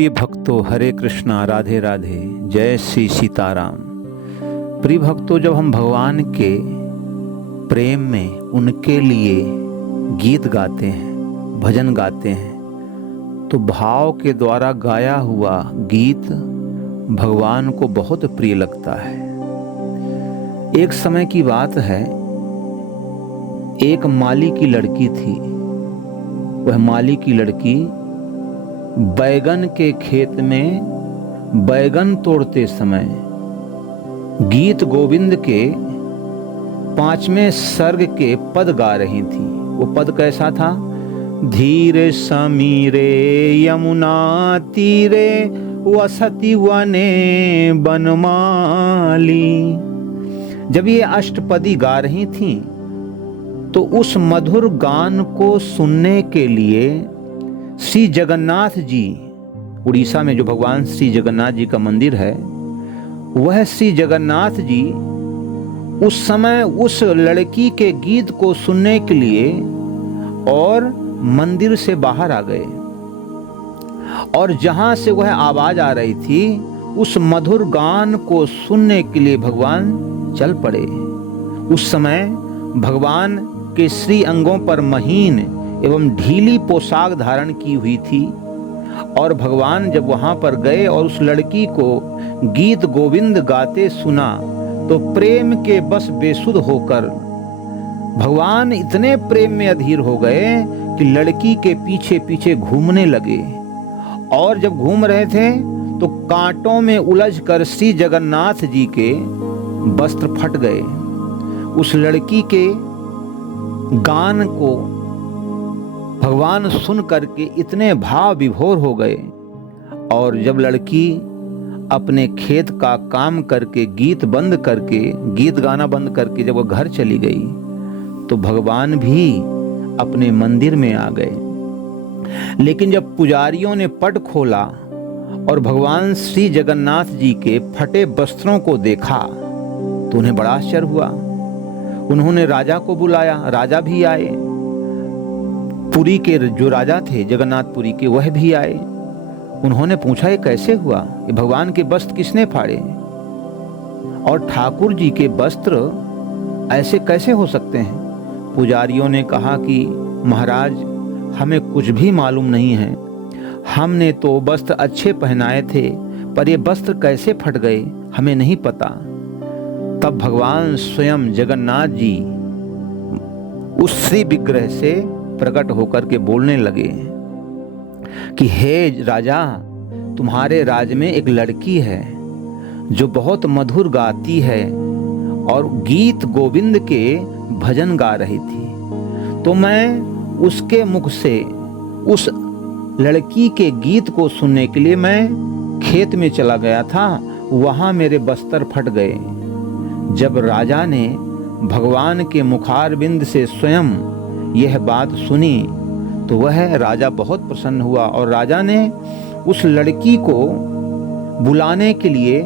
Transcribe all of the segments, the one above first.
प्रिय भक्तों, हरे कृष्णा, राधे राधे, जय श्री सीताराम। प्रिय भक्तों, जब हम भगवान के प्रेम में उनके लिए गीत गाते हैं, भजन गाते हैं, तो भाव के द्वारा गाया हुआ गीत भगवान को बहुत प्रिय लगता है। एक समय की बात है, एक माली की लड़की थी। वह माली की लड़की बैगन के खेत में बैगन तोड़ते समय गीत गोविंद के 5वें सर्ग के पद गा रही थी। वो पद कैसा था? धीरे समीरे यमुना तीरे वसति वने बनमाली। जब ये अष्टपदी गा रही थी तो उस मधुर गान को सुनने के लिए श्री जगन्नाथ जी, उड़ीसा में जो भगवान श्री जगन्नाथ जी का मंदिर है, वह श्री जगन्नाथ जी उस समय उस लड़की के गीत को सुनने के लिए और मंदिर से बाहर आ गए। और जहां से वह आवाज आ रही थी, उस मधुर गान को सुनने के लिए भगवान चल पड़े। उस समय भगवान के श्री अंगों पर महीन एवं ढीली पोशाक धारण की हुई थी। और भगवान जब वहां पर गए और उस लड़की को गीत गोविंद गाते सुना तो प्रेम के बस बेसुध होकर भगवान इतने प्रेम में अधीर हो गए कि लड़की के पीछे पीछे घूमने लगे। और जब घूम रहे थे तो कांटों में उलझकर श्री जगन्नाथ जी के वस्त्र फट गए। उस लड़की के गान को भगवान सुन करके इतने भाव विभोर हो गए। और जब लड़की अपने खेत का काम करके गीत बंद करके, गीत गाना बंद करके जब वो घर चली गई तो भगवान भी अपने मंदिर में आ गए। लेकिन जब पुजारियों ने पट खोला और भगवान श्री जगन्नाथ जी के फटे वस्त्रों को देखा तो उन्हें बड़ा आश्चर्य हुआ। उन्होंने राजा को बुलाया, राजा भी आए। पुरी के जो राजा थे, जगन्नाथपुरी के, वह भी आए। उन्होंने पूछा, ये कैसे हुआ? ये भगवान के वस्त्र किसने फाड़े? और ठाकुर जी के वस्त्र ऐसे कैसे हो सकते हैं? पुजारियों ने कहा कि महाराज, हमें कुछ भी मालूम नहीं है। हमने तो वस्त्र अच्छे पहनाए थे, पर ये वस्त्र कैसे फट गए हमें नहीं पता। तब भगवान स्वयं जगन्नाथ जी उस श्री विग्रह से प्रकट होकर के बोलने लगे कि हे राजा, तुम्हारे राज में एक लड़की है जो बहुत मधुर गाती है और गीत गोविंद के भजन गा रही थी। तो मैं उसके मुख से उस लड़की के गीत को सुनने के लिए मैं खेत में चला गया था। वहां मेरे वस्त्र फट गए। जब राजा ने भगवान के मुखारविंद से स्वयं यह बात सुनी तो वह राजा बहुत प्रसन्न हुआ। और राजा ने उस लड़की को बुलाने के लिए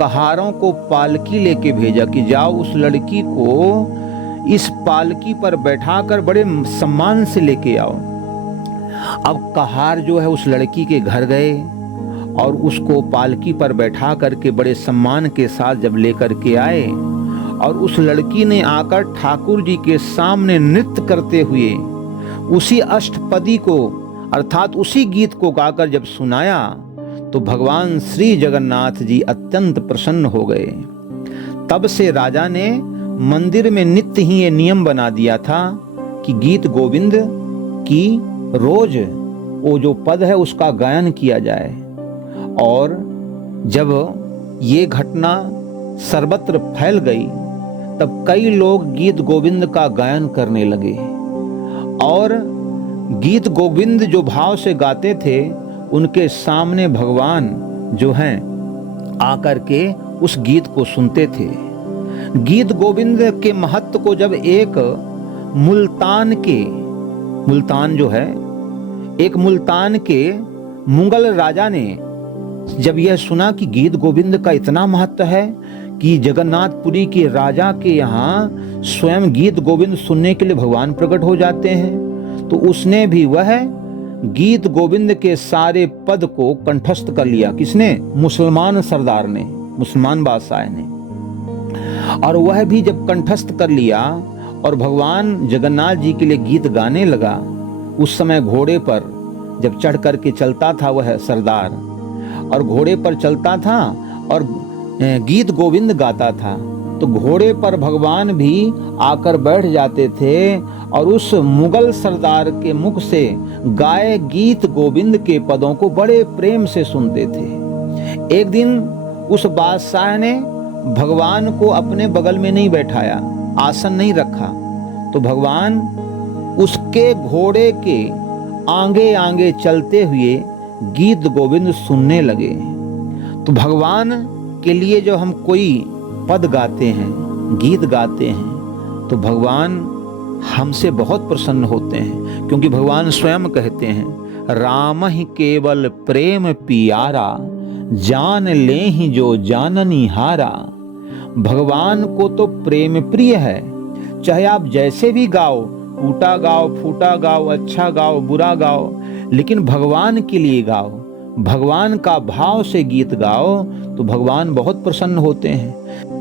कहारों को पालकी लेके भेजा कि जाओ उस लड़की को इस पालकी पर बैठाकर बड़े सम्मान से लेके आओ। अब कहार जो है उस लड़की के घर गए और उसको पालकी पर बैठा करके बड़े सम्मान के साथ जब लेकर के आए और उस लड़की ने आकर ठाकुर जी के सामने नृत्य करते हुए उसी अष्टपदी को अर्थात उसी गीत को गाकर जब सुनाया तो भगवान श्री जगन्नाथ जी अत्यंत प्रसन्न हो गए। तब से राजा ने मंदिर में नित्य ही ये नियम बना दिया था कि गीत गोविंद की रोज वो जो पद है उसका गायन किया जाए। और जब ये घटना सर्वत्र फैल गई तब कई लोग गीत गोविंद का गायन करने लगे। और गीत गोविंद जो भाव से गाते थे उनके सामने भगवान जो हैं आकर के उस गीत को सुनते थे। गीत गोविंद के महत्व को जब एक मुल्तान जो है, एक मुल्तान के मुगल राजा ने जब यह सुना कि गीत गोविंद का इतना महत्व है कि जगन्नाथपुरी के राजा के यहाँ स्वयं गीत गोविंद सुनने के लिए भगवान प्रकट हो जाते हैं, तो उसने भी वह गीत गोविंद के सारे पद को कंठस्थ कर लिया। किसने? मुसलमान सरदार ने, मुसलमान बादशाह ने। और वह भी जब कंठस्थ कर लिया और भगवान जगन्नाथ जी के लिए गीत गाने लगा, उस समय घोड़े पर जब चढ़ करके चलता था वह सरदार, और घोड़े पर चलता था और गीत गोविंद गाता था, तो घोड़े पर भगवान भी आकर बैठ जाते थे और उस मुगल सरदार के मुख से गाए गीत गोविंद के पदों को बड़े प्रेम से सुनते थे। एक दिन उस बादशाह ने भगवान को अपने बगल में नहीं बैठाया, आसन नहीं रखा, तो भगवान उसके घोड़े के आगे आगे चलते हुए गीत गोविंद सुनने लगे। तो भगवान के लिए जो हम कोई पद गाते हैं, गीत गाते हैं, तो भगवान हमसे बहुत प्रसन्न होते हैं, क्योंकि भगवान स्वयं कहते हैं, राम ही केवल प्रेम पियारा, जान ले ही जो जाननी हारा। भगवान को तो प्रेम प्रिय है, चाहे आप जैसे भी गाओ, टूटा गाओ, फूटा गाओ, अच्छा गाओ, बुरा गाओ, लेकिन भगवान के लिए गाओ, भगवान का भाव से गीत गाओ, तो भगवान बहुत प्रसन्न होते हैं।